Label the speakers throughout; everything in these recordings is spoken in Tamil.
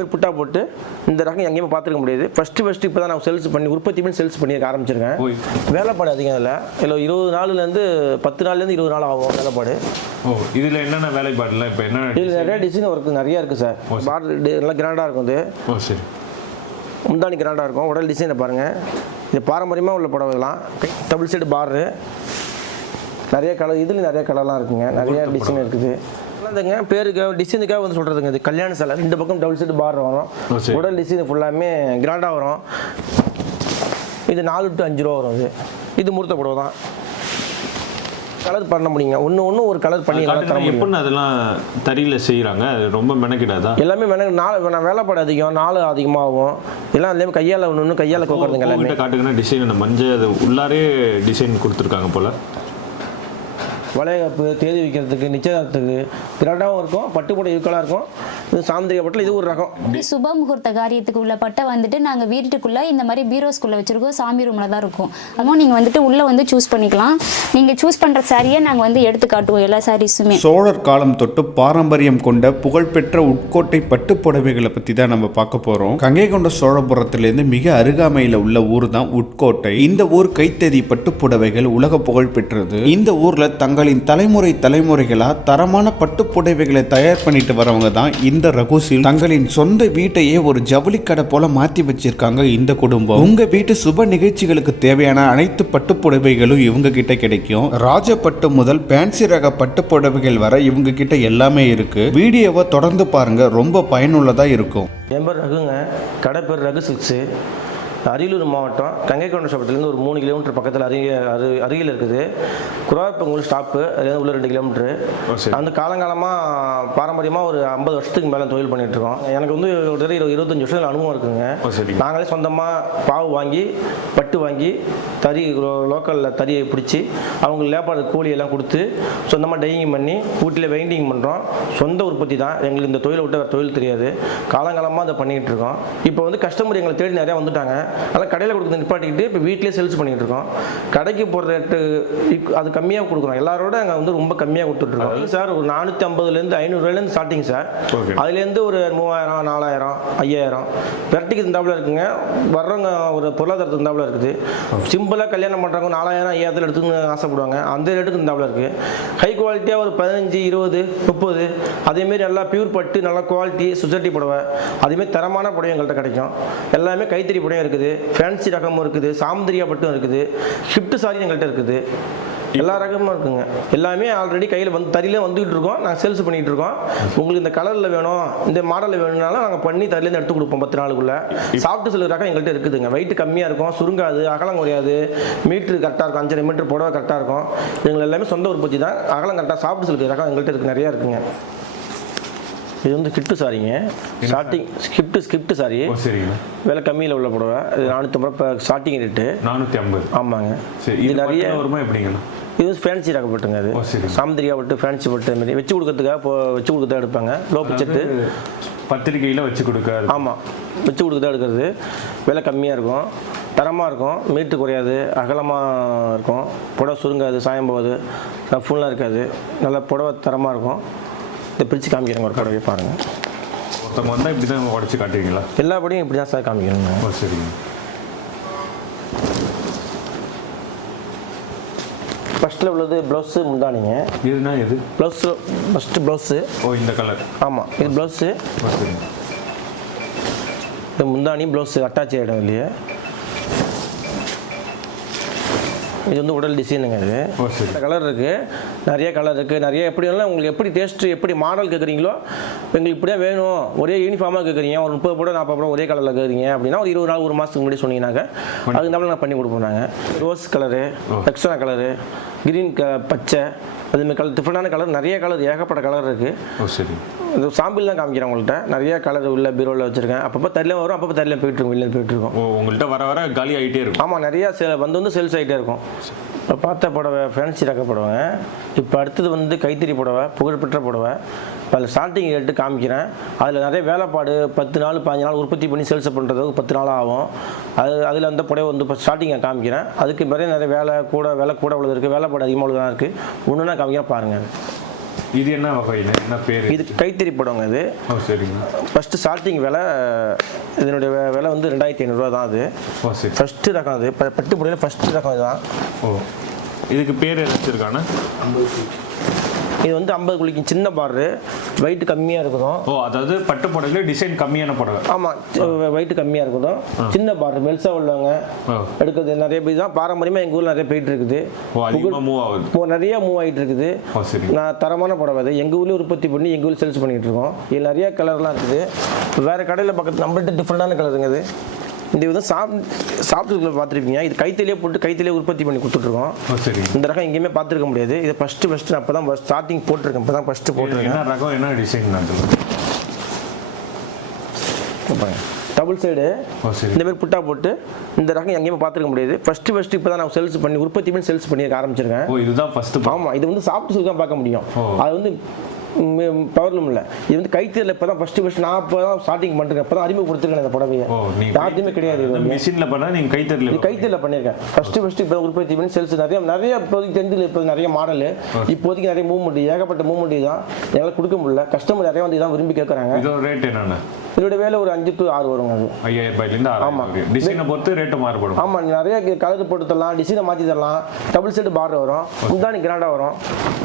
Speaker 1: பேர் புட்டா போட்டு இந்த ரகம் எங்கேயுமே பார்த்துருக்க முடியாது. ஃபஸ்ட்டு ஃபஸ்ட்டு இப்போ தான் நான் சேல்ஸ் பண்ணி உற்பத்தி பண்ணி சேல்ஸ் பண்ணி ஆரம்பிச்சிருக்கேன். வேலைப்பாடு அதிகம் இல்லை. இல்லை இருபது நாள்லேருந்து பத்து நாள்லேருந்து இருபது நாள் ஆகும் வேலைப்பாடு
Speaker 2: ஓ இதுல என்னென்ன வேலைப்பாடுலாம் இப்போ என்ன
Speaker 1: இதில் நிறைய டிசைன் ஒர்க் நிறைய இருக்குது சார். பார்டர் நல்லா கிராண்டாக இருக்கும் இது.
Speaker 2: ஓ சரி.
Speaker 1: முந்தானி கிராண்டாக இருக்கும். உடல் டிசைனை பாருங்கள் இது பாரம்பரியமாக உள்ள புடவை இதெல்லாம். டபுள் சைடு பார்டரு நிறைய கலர் இதுலேயும் நிறைய கலர்லாம் இருக்குங்க. நிறைய டிசைன் இருக்குது. இந்தங்க பேருக்காக டிசைனுக்காக வந்து சொல்கிறதுங்க இது கல்யாண சேலை. இந்த பக்கம் டபுள் சைடு பார்டர் வரும். உடல் டிசைன் ஃபுல்லாமே கிராண்டாக வரும். இது நாலு டு அஞ்சு ரூபா வரும் இது. இது முகூர்த்த புடவை தான். கலர் பண்ண முடியுங்க. ஒன்று ஒன்று ஒரு கலர் பண்ணி முடியும்.
Speaker 2: எப்படின்னு அதெல்லாம் தறியில செய்யறாங்க அது ரொம்ப மெனக்கிடாதா?
Speaker 1: எல்லாமே மெனக்கு நாலு நான் வேலைப்பாடு அதிகம் நாலு அதிகமாகும். எல்லாம் எல்லாமே கையால் ஒன்று ஒன்று கையால் கோக்கிறதுங்க எல்லாமே.
Speaker 2: உங்ககிட்ட காட்டுங்கன்னா டிசைன் அந்த மஞ்சள் அது உள்ளாரே டிசைன் கொடுத்துருக்காங்க போல.
Speaker 1: வளைகாப்பு தேதி வைக்கிறதுக்கு நிச்சயதார்த்தத்துக்கு கிராண்டாகவும் இருக்கும் பட்டுப்புடை ஈக்குவலாக இருக்கும். இது சாந்திரிக பட்டில் இது ஒரு ரகம்.
Speaker 3: இப்படி சுப முகூர்த்த காரியத்துக்கு உள்ள பட்டை வந்துட்டு நாங்கள் வீட்டுக்குள்ள இந்த மாதிரி பீரோஸ்குள்ள வச்சிருக்கோம். சாமி ரூமில் தான் இருக்கும். அதுவும் நீங்கள் வந்துட்டு உள்ளே வந்து சூஸ் பண்ணிக்கலாம். நீங்கள் சூஸ் பண்ணுற சாரியை நாங்கள் வந்து எடுத்து காட்டுவோம் எல்லா சாரீஸுமே
Speaker 4: சோழர் காலம் தொட்டு பாரம்பரியம் கொண்ட புகழ்பெற்ற உட்கோட்டை பட்டு புடவைகளை பற்றி தான் நம்ம பார்க்க போகிறோம் கங்கை கொண்ட சோழபுரத்திலேருந்து மிக அருகாமையில் உள்ள ஊர் தான் உட்கோட்டை. இந்த ஊர் கைத்தறி பட்டு புடவைகள் உலக புகழ் பெற்றது. இந்த ஊரில் தங்களின் தலைமுறை தலைமுறைகளாக தரமான பட்டு புடவைகளை தயார் பண்ணிட்டு வரவங்க தான் இந்த ரகுசில். தங்களின் சொந்த வீட்டையே ஒரு ஜவுளி கடை போல மாற்றி வச்சிருக்காங்க இந்த குடும்பம். உங்க வீட்டு சுப நிகழ்ச்சிகளுக்கு தேவையான அனைத்து பட்டு புடவைகளும் இவங்க கிட்ட கிடைக்கும் ராஜபட்டு முதல் பேன்சி ரக பட்டு புடவைகள் வரை இவங்க கிட்ட எல்லாமே இருக்கு. வீடியோவை தொடர்ந்து பாருங்க ரொம்ப பயனுள்ளதா இருக்கும்.
Speaker 1: என் பேர் ரகுங்க. கடை பேர் ரகு சிக்ஸு. அரியலூர் மாவட்டம் கங்கை கொண்ட சோபத்துலேருந்து ஒரு மூணு கிலோமீட்டர் பக்கத்தில் அருகே அரு அருகில் இருக்குது. குராப்பங்கூர் ஸ்டாப்பு அதுலேருந்து உள்ள ரெண்டு கிலோமீட்டரு. அந்த காலங்காலமாக பாரம்பரியமாக ஒரு ஐம்பது வருஷத்துக்கு மேலே தொழில் பண்ணிட்டு இருக்கோம் எனக்கு வந்து ஒரு தடவை இருபது இருபத்தஞ்சு வருஷம் அனுபவம் இருக்குங்க. நாங்களே சொந்தமாக பாவு வாங்கி பட்டு வாங்கி தறி லோக்கலில் தறியை பிடிச்சி அவங்க லேபர் கூலி எல்லாம் கொடுத்து சொந்தமாக டையிங் பண்ணி ஊட்டியில் வெயிண்டிங் பண்ணுறோம் சொந்த உற்பத்தி தான். எங்களுக்கு இந்த தொழிலை விட்டு வேறு தொழில் தெரியாது. காலங்காலமாக அதை பண்ணிக்கிட்டு இருக்கோம் இப்போ வந்து கஸ்டமர் எங்களை தேடி நிறையா வந்துட்டாங்க. அதெல்லாம் கடையில் கொடுக்குறது நிப்பாட்டிக்கிட்டு இப்போ வீட்டிலே சேல்ஸ் பண்ணிக்கிட்டு இருக்கோம். கடைக்கு போகிற ரேட்டு அது கம்மியாக கொடுக்குறோம். எல்லாரோட அங்கே வந்து ரொம்ப கம்மியாக கொடுத்துட்ருக்கோம் சார் ஒரு நானூற்றி ஐம்பதுலேருந்து ஐநூறுரூவாயிலேருந்து ஸ்டார்டிங் சார். அதுலேருந்து ஒரு மூவாயிரம் நாலாயிரம் ஐயாயிரம். வெரைட்டிக்கு தந்தாப்புல இருக்குங்க. வர்றவங்க ஒரு பொருளாதாரத்துக்கு தந்தாப்புல இருக்குது. சிம்பிளாக கல்யாணம் பண்ணுறவங்க நாலாயிரம் ஐயாயிரத்தில் எடுத்துக்கணும்னு ஆசைப்படுவாங்க. அந்த ரேட்டுக்கு தந்தாப்புல இருக்குது ஹை குவாலிட்டியாக ஒரு பதினஞ்சு இருபது முப்பது. அதேமாரி நல்லா பியூர் பட்டு நல்லா குவாலிட்டி சுசட்டி புடவை. அதேமாரி தரமான புடவை எங்கள்கிட்ட கிடைக்கும். எல்லாமே கைத்தறி புடவை இருக்குது. ஃபேன்சி ரகமும் இருக்குது சாமந்திரியா பட்டும் இருக்குது ஷிஃப்ட் சாரி எங்கள்கிட்ட இருக்குது. எல்லா ரகமும் இருக்குங்க. எல்லாமே ஆல்ரெடி கையில் வந்து தறியில வந்துகிட்டு இருக்கோம். நாங்கள் சேல்ஸ் பண்ணிகிட்டு இருக்கோம். உங்களுக்கு இந்த கலரில் வேணும் இந்த மாடலில் வேணும்னாலும் நாங்கள் பண்ணி தறிலேருந்து எடுத்து கொடுப்போம் பத்து நாளுக்குள்ள. சாப்பிட்டு சில ரகம் எங்கள்கிட்ட இருக்குதுங்க. வெயிட் கம்மியாக இருக்கும் சுருங்காது அகலம் குறையாது. மீட்ரு கரெக்டாக இருக்கும் அஞ்சரை மீட்டர் புடவை கரெக்டாக இருக்கும். எங்களுக்கு எல்லாமே சொந்த உற்பத்தி தான் அகலம் கரெக்டாக சாப்பிட்டு சில ரகம் எங்கள்கிட்ட இருக்கு நிறையா இருக்குங்க. இது வந்து கிஃப்ட் சாரிங்க. ஸ்டார்டிங் ஸ்கிஃப்ட் ஸ்கிஃப்ட் சாரி.
Speaker 2: சரிங்க.
Speaker 1: விலை கம்மியில் உள்ள புடவை இது நானூற்றம்பது ரூபா ஸ்டார்டிங் ரேட்டு
Speaker 2: நானூற்றி ஐம்பது.
Speaker 1: ஆமாங்க.
Speaker 2: சரி
Speaker 1: இது நிறைய
Speaker 2: வருமா எப்படிங்கண்ணா?
Speaker 1: இது வந்து ஃபேன்சி ரகப்பட்டுங்க அது.
Speaker 2: ஓ, சரி.
Speaker 1: சாமந்திரியா பட்டு ஃபேன்சி பட்டு மாதிரி வச்சு கொடுக்கறதுக்காக இப்போ வச்சு கொடுக்கறதா எடுப்பாங்க. லோ பட்ஜெட்டு
Speaker 2: பத்திரிகையில் வச்சு கொடுக்க
Speaker 1: ஆமாம் வச்சு கொடுக்கறதா எடுக்கிறது. விலை கம்மியாக இருக்கும். தரமாக இருக்கும். மீட்டு குறையாது. அகலமாக இருக்கும். புடவை சுருங்காது சாயம் போகாது. ரஃப்லாம் இருக்காது. நல்லா புடவை தரமாக இருக்கும். இதை பிரித்து காமிக்கிறேங்க ஒரு புடவை பாருங்கள்
Speaker 2: ஒருத்தவங்க வந்தால் இப்படி தான் உடச்சி காட்டுவீங்களா
Speaker 1: எல்லா படியும் இப்படி தான் சார் காமிக்கணுங்க
Speaker 2: ஓ சரிங்க.
Speaker 1: ஃபஸ்ட்டில் உள்ளது ப்ளவுஸு முந்தானிங்க.
Speaker 2: இதுனா எது?
Speaker 1: ப்ளவுஸு ஃபஸ்ட்டு ப்ளவுஸு
Speaker 2: ஓ இந்த கலர்
Speaker 1: ஆமாம் இது ப்ளவுஸு இது முந்தானி ப்ளவுஸு அட்டாச் ஆகிடும் இல்லையே. இது வந்து உடல் டிசைனுங்க இது. கலர் இருக்குது நிறைய கலர் இருக்குது நிறைய எப்படி வேணாலும் உங்களுக்கு எப்படி டேஸ்ட்டு எப்படி மாடல் கேட்குறீங்களோ எங்களுக்கு இப்படியே வேணும். ஒரே யூனிஃபார்மாக கேட்குறீங்க ஒரு முப்பது கூட நாற்பது கூட ஒரே கலரில் கேட்குறீங்க அப்படின்னா ஒரு இருபது நாள் ஒரு மாதத்துக்கு முன்னாடி சொன்னீங்கன்னாக்க அதுக்கு நான் பண்ணி கொடுப்போம் நாங்கள் rose colour extra colour green க பச்சை அதுமாதிரி கலர் டிஃப்ரெண்டான கலர் நிறைய கலர் ஏகப்பட்ட கலர் இருக்குது
Speaker 2: ஓ சரி.
Speaker 1: இது சாம்பிள் தான் காமிக்கிறேன் உங்கள்கிட்ட நிறைய கலர் உள்ள பீரோவில் வச்சுருக்கேன். அப்பப்போ தரல வரும் அப்பப்போ தரல போயிட்டு இருக்கும் வெளியில் போயிட்டு இருக்கும்.
Speaker 2: உங்கள்கிட்ட வர வர காலி ஆகிட்டே இருக்கும்.
Speaker 1: ஆமாம் நிறையா வந்து வந்து சேல்ஸ் ஆகிட்டே இருக்கும். இப்போ பார்த்த புடவை ஃபேன்சி ரக புடவை இப்போ அடுத்தது வந்து கைத்தறி புடவை புகழ்பெற்ற புடவை. அதில் ஸ்டார்டிங் ரேட்டு காமிக்கிறேன். அதில் நிறைய வேலைப்பாடு பத்து நாள் பாஞ்சு நாள் உற்பத்தி பண்ணி சேல்ஸ் பண்ணுறதுக்கு பத்து நாள் ஆகும். அது அதில் அந்த புடவை வந்து இப்போ ஸ்டார்டிங்கை காமிக்கிறேன். அதுக்கு பிறகு நிறைய வேலை கூட வேலை கூட உள்ளது இருக்குது வேலைப்பாடு அதிகமாக உள்ளதாக இருக்குது ஒன்று நான் காமிக்கிறேன் பாருங்கள்
Speaker 2: இது என்ன வகைன்னு என்ன பேர்?
Speaker 1: இது கைத்தறி படங்க இது.
Speaker 2: ஓ சரிங்க.
Speaker 1: ஃபஸ்ட்டு ஸ்டார்டிங் விலை இதனுடைய விலை வந்து ரெண்டாயிரத்தி ஐநூறுரூவா தான் அது.
Speaker 2: ஓ சரி.
Speaker 1: ஃபஸ்ட்டு ரகம் அது. பட்டு புடவையில் ஃபஸ்ட்டு ரகம் இதுதான்
Speaker 2: ஓ. இதுக்கு பேர் ஏதாச்சும் இருக்காண்ணா
Speaker 1: இது வந்து ஐம்பது குளிக்கும் சின்ன பார்டரு வெயிட் கம்மியாக இருக்குதும்.
Speaker 2: ஓ அதாவது பட்டு புடவைல டிசைன் கம்மியான புடவை.
Speaker 1: ஆமாம் வெயிட் கம்மியாக இருக்குதும். சின்ன பார்டர் மெல்ஸாக உள்ளவங்க எடுக்கிறது நிறைய பேர். தான் பாரம்பரியமாக எங்கள் ஊரில் நிறைய போயிட்டு இருக்குது.
Speaker 2: மூவ் ஆகுது.
Speaker 1: இப்போ நிறைய மூவ் ஆகிட்டு இருக்குது. நான் தரமான புடவை அது எங்கள் ஊர்லேயே உற்பத்தி பண்ணி எங்கள் ஊரில் சேல்ஸ் பண்ணிகிட்டு இருக்கோம். இதில் நிறைய கலர்லாம் இருக்குது. வேறு கடையில் பக்கத்து நம்மள்ட்ட டிஃப்ரெண்டான கலருங்க இது. இந்த விதம் சாப் சாப்பிட்டு பார்த்துருப்பீங்க. இது கைத்திலே போட்டு கைத்திலே உற்பத்தி பண்ணி கொடுத்துட்ருக்கோம். இந்த ரகம் எங்கேயுமே பார்த்துருக்க முடியாது. இது ஃபஸ்ட்டு ஃபஸ்ட்டு இப்போ தான் ஸ்டார்டிங் போட்டிருக்கேன். இப்போ தான் ஃபஸ்ட்டு போட்டிருக்கேன்.
Speaker 2: ரகம்? என்ன டிசைன்
Speaker 1: டபுள் சைடு இந்த மாதிரி புட்டா போட்டு இந்த ரகம் எங்கேயுமே பார்த்துருக்க முடியாது. ஃபஸ்ட்டு ஃபஸ்ட்டு இப்போ தான் நான் சேல்ஸ் பண்ணி உற்பத்தி பண்ணி சேல்ஸ் பண்ணி ஆரம்பிச்சிருக்கேன்.
Speaker 2: இதுதான் ஃபர்ஸ்ட்
Speaker 1: ஆமாம் இது வந்து சாப்பிட்டு தான் பார்க்க முடியும். அது வந்து பவர்லும் இல்லை. இது வந்து கைத்தறியில் இப்போ தான் ஃபஸ்ட்டு ஃபஸ்ட் நான் இப்போ தான் ஸ்டார்டிங் பண்ணுறேன் இப்போ தான் அறிமுகப்படுத்திருக்கேன் இந்த புடவையை. யார்ட்டையுமே கிடையாது.
Speaker 2: மிஷின்ல பண்ணா நீங்க கைத்தறில
Speaker 1: இது கைத்தறியில் பண்ணியிருக்கேன் ஃபஸ்ட்டு ஃபஸ்ட்டு இப்போ உற்பத்தி பண்ணி சேல்ஸ் நிறைய நிறைய இப்போதைக்கு தெரிஞ்சு இப்போ நிறைய மாடலு இப்போதைக்கு நிறைய மூவ்மெண்ட் ஏகப்பட்ட மூவ்மெண்ட் தான் எங்களால் கொடுக்க முடியல. கஸ்டமர் நிறைய வந்து இதான் விரும்பி கேட்குறாங்க
Speaker 2: ரேட் என்னென்ன
Speaker 1: இதோட வேலை ஒரு அஞ்சு டு ஆறு வருங்க அது.
Speaker 2: ஐயாயிரம் ரூபாயிலேருந்து வரைக்கும் டிசைனை பொறுத்து ரேட்டு மாறுபடும்.
Speaker 1: ஆமாம் நிறைய கலர் போட்டு தரலாம் டிசைனை மாற்றி தரலாம். டபுள் செட் பார்டர் வரும். முந்தானி கிராண்டாக வரும்.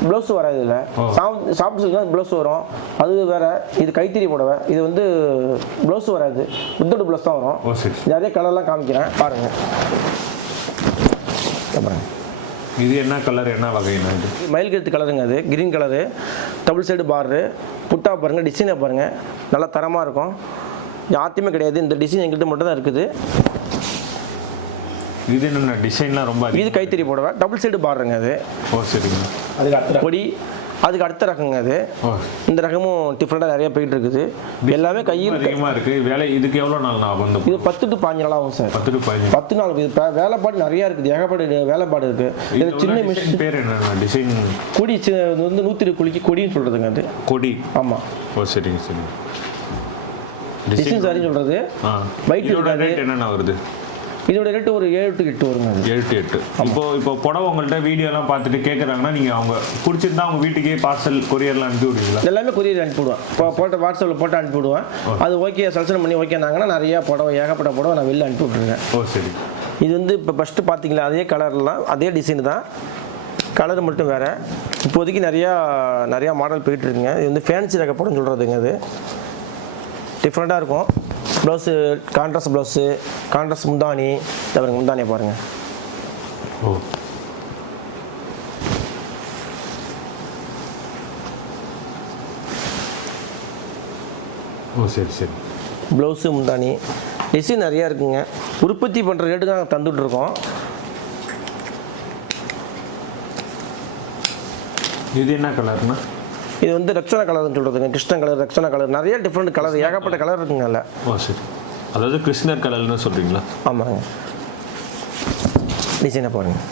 Speaker 1: ப்ளவுஸ் வராது இதில். சாப்பிட்டு சில்க் ப்ளவுஸ் வரும். அது வேற. இது கைத்தறி புடவை. இது வந்து ப்ளவுஸ் வராது. வித்தவுட் ப்ளவுஸ் தான் வரும். நிறைய கலர்லாம் காமிக்கிறேன். பாருங்க. இங்க பாருங்க
Speaker 2: இது என்ன கலர் என்ன வகைன்னா? இது
Speaker 1: மயில் கழுத்து கலருங்க அது. Green colour double side border புட்டா பாருங்க டிசைனை பாருங்க. நல்லா தரமாக இருக்கும். யார்ட்டையுமே கிடையாது. இந்த டிசைன் எங்கள்கிட்ட மட்டும் தான் இருக்குது.
Speaker 2: இது என்ன டிசைன்லாம் ரொம்ப
Speaker 1: இது கைத்தறி புடவை. டபுள் சைடு பார்டருங்க அது.
Speaker 2: ஓ சரிங்க.
Speaker 1: அதுக்கு அடுத்த கொடி அதுக்கு அடுத்த ரகங்க அது. இந்த ரகமும் டிஃப்ரெண்டாக நிறைய போயிட்டு இருக்குது எல்லாமே கையில்
Speaker 2: அதிகமா இருக்கு. வேலை இதுக்கு எவ்வளவு நாள் ஆகும்
Speaker 1: இது பத்து டு பாஞ்சு நாள் ஆகும் சார்.
Speaker 2: பத்து டு பதினஞ்சு
Speaker 1: பத்து நாள் இது வேலைப்பாடு நிறைய இருக்குது. ஏகப்பட்ட வேலைப்பாடு இருக்கு. இது சின்ன மிஷின்
Speaker 2: பேர் என்ன டிசைன்
Speaker 1: கொடி வந்து நூற்றி இருபது குளிக்கு கொடின்னு சொல்றதுங்க அது.
Speaker 2: கொடி?
Speaker 1: ஆமாம்
Speaker 2: ஓ சரிங்க சரிங்க.
Speaker 1: டிசைன் சாரின்னு இருக்காது.
Speaker 2: ரேட் என்னென்ன வருது?
Speaker 1: இதோட ரேட்டு ஒரு ஏழு டு எட்டு வருங்க.
Speaker 2: ஏழு டு எட்டு. இப்போ இப்போ புடவை உங்கள்கிட்ட வீடியோ எல்லாம் பார்த்துட்டு கேட்குறாங்கன்னா நீங்க அவங்க பிடிச்சிருந்தா அவங்க வீட்டுக்கே பார்சல் கொரியர்ல அனுப்பி விடுவீங்களா?
Speaker 1: எல்லாமே கொரியர் அனுப்பிவிடுவேன். இப்போ போட்ட வாட்ஸ்அப்பில் போட்டு அனுப்பிவிடுவேன். அது ஓகே சல்சனம் பண்ணி ஓகேனாங்கன்னா நிறைய புடவை ஏகப்பட்ட புடவை நான் வெளில அனுப்பி விட்ருங்க
Speaker 2: ஓ சரி.
Speaker 1: இது வந்து இப்போ ஃபஸ்ட்டு பார்த்தீங்களா அதே கலர்லாம் அதே டிசைன் தான். கலர் மட்டும் வேறு. இப்போதைக்கு நிறையா நிறையா மாடல் போயிட்டு இருக்குங்க. இது வந்து ஃபேன்சி ரக படம் சொல்கிறதுங்க அது. டிஃப்ரெண்ட்டாக இருக்கும். ப்ளவுஸு கான்ட்ராஸ்ட் ப்ளவுஸு கான்ட்ராஸ்ட் முந்தானி இதை பாருங்க முந்தானியை பாருங்கள்
Speaker 2: ஓ. ஓ சரி சரி.
Speaker 1: ப்ளவுஸு முந்தானி டிசைன் நிறையா இருக்குங்க. உற்பத்தி பண்ணுற ரேட்டு தான் தந்துட்ருக்கோம்
Speaker 2: இது என்ன கலர்னா?
Speaker 1: இது வந்து ரக்ஷண கலர்னு சொல்கிறதுங்க கிருஷ்ண கலர் ரக்ஷண கலர் நிறைய டிஃப்ரெண்ட் கலர் ஏகப்பட்ட கலர். இருக்குங்க அதில்
Speaker 2: ஓ சரி. அதாவது கிருஷ்ணர் கலர்னு சொல்றீங்களா?
Speaker 1: ஆமாங்க. டிசைனை பாருங்கள்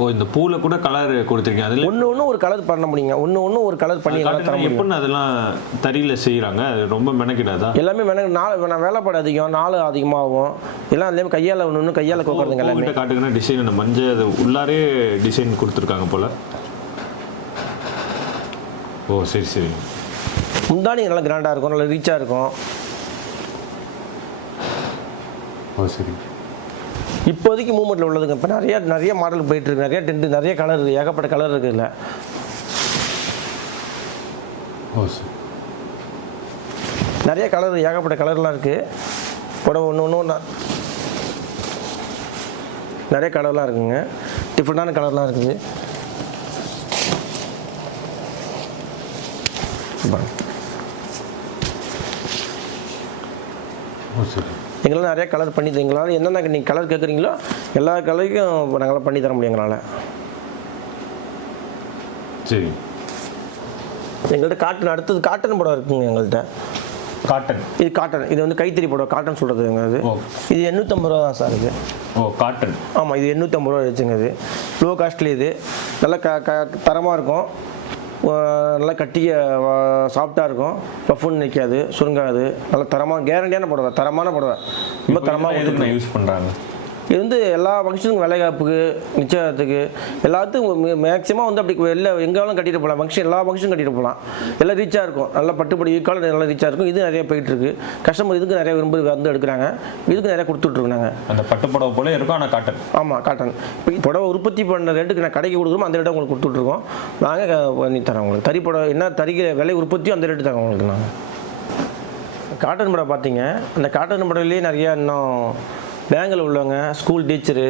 Speaker 2: ஓ இந்த பூல கூட கலர் கொடுத்துருக்கீங்க. அதுல
Speaker 1: ஒன்று ஒன்று ஒரு கலர் பண்ண முடியுங்க. ஒன்று ஒன்று ஒரு கலர் பண்ணி தர முடியும்.
Speaker 2: அதெல்லாம் தறியில செய்யறாங்க அது ரொம்ப மெனக்கிடாதா?
Speaker 1: எல்லாமே வேணாங்க நாலு நான் வேலைப்பாடு அதிகம் நாலு அதிகமாகும். எல்லாம் எல்லாமே கையால் ஒன்று ஒன்று கையால் கோக்கிறதுங்க எல்லாமே.
Speaker 2: காட்டுங்கன்னா டிசைன் அந்த மஞ்சள் அது உள்ளாரே டிசைன் கொடுத்துருக்காங்க போல. ஓ சரி சரி.
Speaker 1: முந்தானி நல்லா கிராண்டாக இருக்கும் நல்லா ரீச்சாக இருக்கும்.
Speaker 2: ஓ சரி.
Speaker 1: இப்போதைக்கு மூமெண்ட்டில் உள்ளதுங்க. இப்போ நிறைய நிறைய மாடல் போயிட்டு இருக்கு நிறைய டென்ட் நிறைய கலர் ஏகப்பட்ட கலர் இருக்குது இல்லை
Speaker 2: ஓ சரி.
Speaker 1: நிறைய கலர் ஏகப்பட்ட கலர்லாம் இருக்குது புடவை ஒன்று ஒன்று நிறைய கலர்லாம் இருக்குங்க. டிஃப்ரெண்டான கலர்லாம் இருக்குது பாருங்க.
Speaker 2: ஓ சரி
Speaker 1: எங்களால் நிறைய கலர் பண்ணி எங்களால் என்னென்ன நீங்கள் கலர் கேட்குறீங்களோ எல்லா கலருக்கும் நாங்களாம் பண்ணி தர முடியும் எங்களால்.
Speaker 2: சரி.
Speaker 1: எங்கள்கிட்ட காட்டன் அடுத்தது காட்டன் புடவை இருக்குங்க எங்கள்கிட்ட
Speaker 2: காட்டன்
Speaker 1: இது காட்டன் இது வந்து கைத்தறி புடவை காட்டன் சொல்கிறதுங்க அது. இது எண்ணூற்றம்பது ரூபா தான் சார் இது.
Speaker 2: ஓ காட்டன்
Speaker 1: ஆமாம் இது எண்ணூற்றம்பது ரூபா வச்சுங்க இது. லோ காஸ்ட்லி இது. நல்லா க க தரமாக இருக்கும். நல்லா கட்டிய சாஃப்டாக இருக்கும். பஃபுன்னு நிற்காது சுருங்காது. நல்லா தரமான கேரண்டியான புடவை தரமான புடவை. ரொம்ப தரமாக
Speaker 2: யூஸ் பண்றாங்க?
Speaker 1: இது வந்து எல்லா ஃபங்க்ஷனுக்கும் விளையாப்புக்கு நிச்சயத்துக்கு எல்லாத்துக்கும் மேக்ஸிமம் வந்து அப்படி வெளில எங்கே வேணாலும் கட்டிட்டு போகலாம் ஃபங்க்ஷன் எல்லா ஃபங்க்ஷனும் கட்டிட்டு போகலாம் எல்லாம் ரீச்சாக இருக்கும். நல்லா பட்டுப்படி ஈக்கால் நல்லா ரீச்சாக இருக்கும். இது நிறைய போயிட்டு இருக்கு. கஸ்டமர் இதுக்கு நிறைய விரும்பி வந்து எடுக்கிறாங்க. இதுக்கு நிறைய கொடுத்துட்ருக்கோம் நாங்கள்
Speaker 2: அந்த பட்டுப்புடவை போல இருக்கும் ஆனால் காட்டன்
Speaker 1: ஆமாம் காட்டன் இப்போ புடவை உற்பத்தி பண்ண ரேட்டுக்கு நான் கடைக்கு கொடுக்குறோம் அந்த ரேட்டை உங்களுக்கு கொடுத்துட்ருக்கோம் நாங்கள் பண்ணி தரோம் உங்களுக்கு. தறி புடவை என்ன தறிக்கு விலை உற்பத்தியும் அந்த ரேட்டு தரோம் உங்களுக்கு நாங்கள் காட்டன் புடவை பார்த்தீங்க. அந்த காட்டன் புடவையிலேயே நிறையா இன்னும் பேங்கில் உள்ளவங்க ஸ்கூல் டீச்சரு